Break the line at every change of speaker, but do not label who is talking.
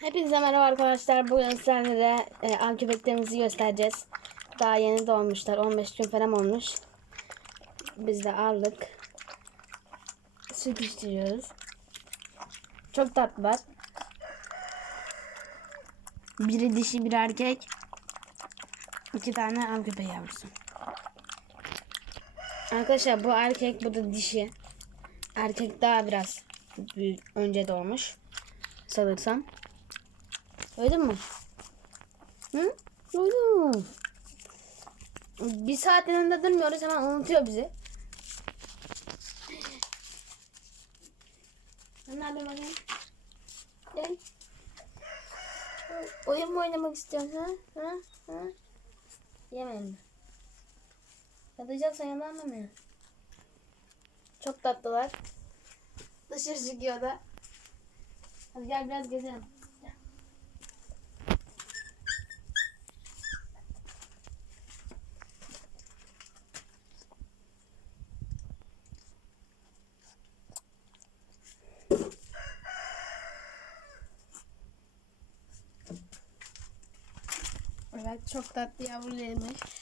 Hepinize merhaba arkadaşlar. Bugün sizlerle de e, av köpeklerimizi göstereceğiz. Daha yeni doğmuşlar. 15 gün falan olmuş. Biz de aldık. Süt içiriyoruz. Çok tatlılar. Biri dişi bir erkek. İki tane av köpeği yavrusu. Arkadaşlar bu erkek bu da dişi. Erkek daha biraz büyük önce doğmuş. Sanırsam. Öyle mi? Hı? Duydum. Bir saat yanında durmuyoruz hemen unutuyor bizi. Nerede bakayım? Gel. Oyun mu oynamak istiyorsun ha? Ha? Ha? Yemeyin? Yatacaksan yalan mı? Çok tatlılar. Dışarı çıkıyor da. Hadi gel biraz gezelim. Evet çok tatlı yavrularıymış.